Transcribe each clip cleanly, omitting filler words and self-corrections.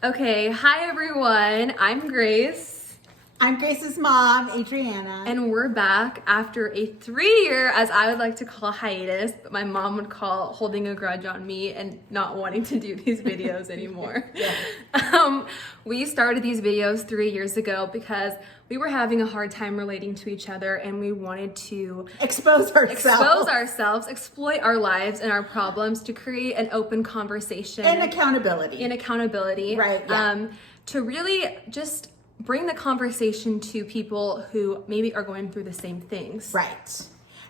Okay, hi everyone. I'm Grace. I'm Grace's mom, Adriana. And we're back after a 3-year, as I would like to call, hiatus, but my mom would call holding a grudge on me and not wanting to do these videos anymore. We started these videos 3 years ago because we were having a hard time relating to each other and we wanted to expose ourselves, exploit our lives and our problems to create an open conversation. And accountability. Right. Yeah. To really just bring the conversation to people who maybe are going through the same things. Right.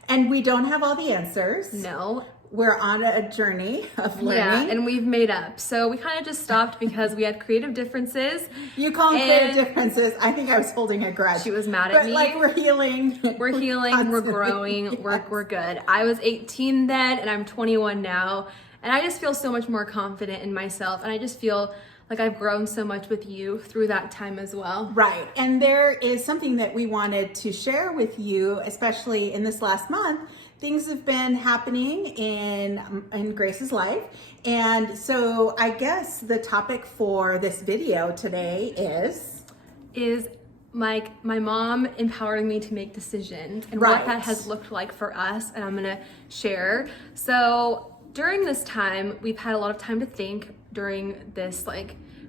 And we don't have all the answers. No. We're on a journey of learning. Yeah, and we've made up. So we kind of just stopped because we had creative differences. You call them creative differences. I think I was holding a grudge. She was mad at me. But like we're healing. We're healing, we're growing, yes. we're good. I was 18 then and I'm 21 now. And I just feel so much more confident in myself. And I just feel like I've grown so much with you through that time as well. Right. And there is something that we wanted to share with you, especially in this last month. Things have been happening in Grace's life. And so I guess the topic for this video today is my mom empowering me to make decisions and right. what that has looked like for us. And I'm gonna share. So during this time, we've had a lot of time to think during this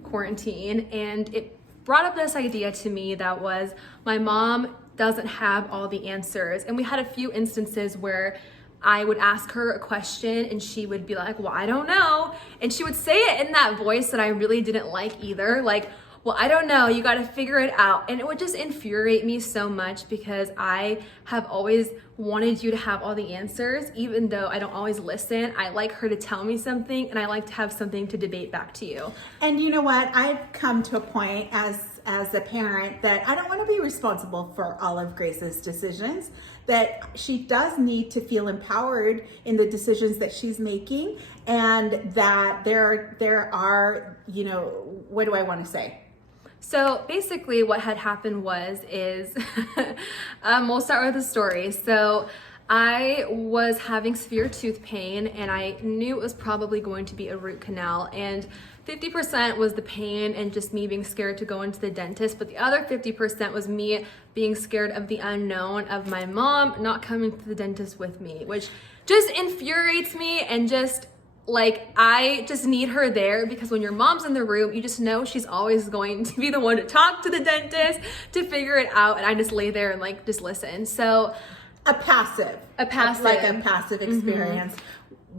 quarantine, and it brought up this idea to me that was my mom doesn't have all the answers. And we had a few instances where I would ask her a question and she would be like, well, I don't know. And she would say it in that voice that I really didn't like either. Like, well, I don't know, you got to figure it out. And it would just infuriate me so much because I have always wanted you to have all the answers, even though I don't always listen. I like her to tell me something and I like to have something to debate back to you. And you know what? I've come to a point as a parent that I don't want to be responsible for all of Grace's decisions, that she does need to feel empowered in the decisions that she's making, and that there are, what do I want to say? So basically what had happened is we'll start with the story. So I was having severe tooth pain and I knew it was probably going to be a root canal, and 50% was the pain and just me being scared to go into the dentist, but the other 50% was me being scared of the unknown, of my mom not coming to the dentist with me, which just infuriates me. And just I just need her there, because when your mom's in the room, you just know she's always going to be the one to talk to the dentist, to figure it out. And I just lay there and just listen. So a passive experience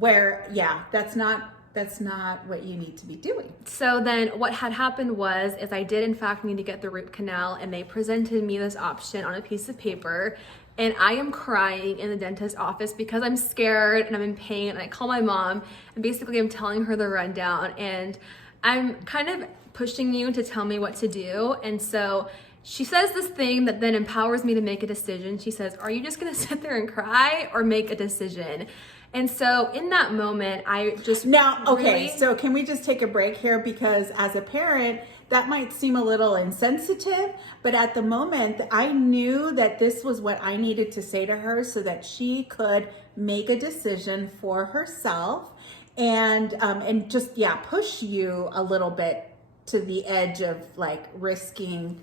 where, that's not what you need to be doing. So then what had happened is I did in fact need to get the root canal, and they presented me this option on a piece of paper. And I am crying in the dentist's office because I'm scared and I'm in pain. And I call my mom and basically I'm telling her the rundown, and I'm kind of pushing you to tell me what to do. And so she says this thing that then empowers me to make a decision. She says, are you just gonna sit there and cry or make a decision? And so in that moment, I just so can we just take a break here? Because as a parent, that might seem a little insensitive, but at the moment, I knew that this was what I needed to say to her so that she could make a decision for herself, and just push you a little bit to the edge of risking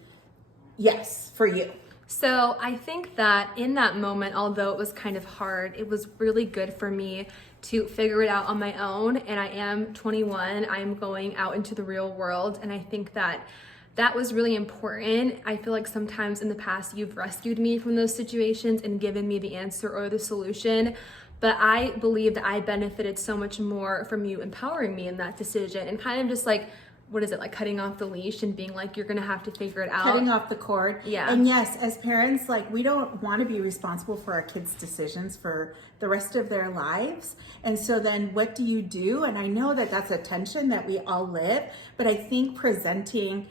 yes for you. So I think that in that moment, although it was kind of hard, it was really good for me to figure it out on my own. And I am 21, I am going out into the real world. And I think that was really important. I feel like sometimes in the past, you've rescued me from those situations and given me the answer or the solution. But I believe that I benefited so much more from you empowering me in that decision, and kind of just cutting off the leash and being you're gonna have to figure it out. Cutting off the cord. Yeah. And yes, as parents, we don't want to be responsible for our kids' decisions for the rest of their lives. And so then what do you do? And I know that that's a tension that we all live, but I think presenting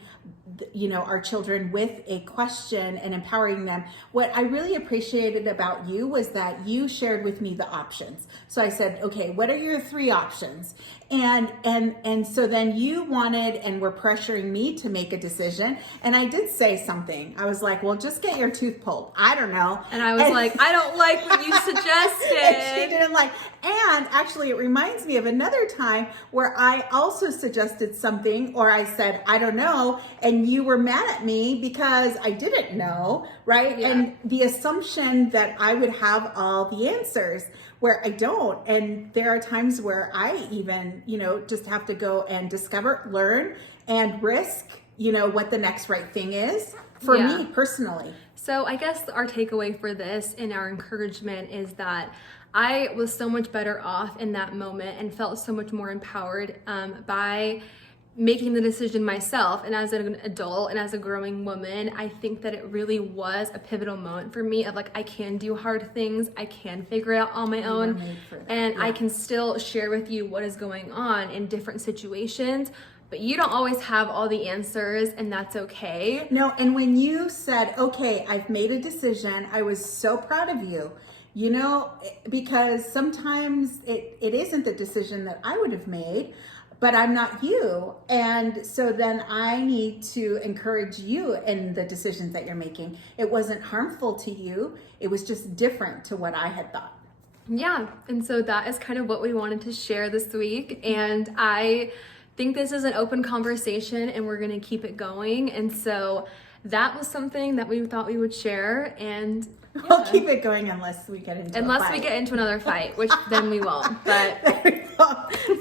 our children with a question and empowering them. What I really appreciated about you was that you shared with me the options. So I said, okay, what are your 3 options? And so then you wanted wanted and were pressuring me to make a decision. And I did say something. I was like, well, just get your tooth pulled. I don't know. And I was like, I don't like what you suggested. And she didn't like. And actually, it reminds me of another time where I also suggested something, or I said, I don't know. And you were mad at me because I didn't know, right? Yeah. And the assumption that I would have all the answers, where I don't. And there are times where I even, just have to go and discover, learn, and risk, what the next right thing is for me personally. So I guess our takeaway for this and our encouragement is that I was so much better off in that moment and felt so much more empowered by making the decision myself. And as an adult and as a growing woman, I think that it really was a pivotal moment for me of like, I can do hard things. I can figure it out on my own. And I can still share with you what is going on in different situations. But you don't always have all the answers, and that's okay. No, and when you said, okay, I've made a decision, I was so proud of you. Because sometimes it isn't the decision that I would have made, but I'm not you. And so then I need to encourage you in the decisions that you're making. It wasn't harmful to you. It was just different to what I had thought. Yeah, and so that is kind of what we wanted to share this week. And I think this is an open conversation and we're going to keep it going. And so that was something that we thought we would share. And we'll keep it going unless we get into another fight, which then we won't. But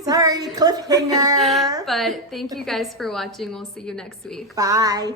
sorry, cliffhanger. But thank you guys for watching. We'll see you next week. Bye.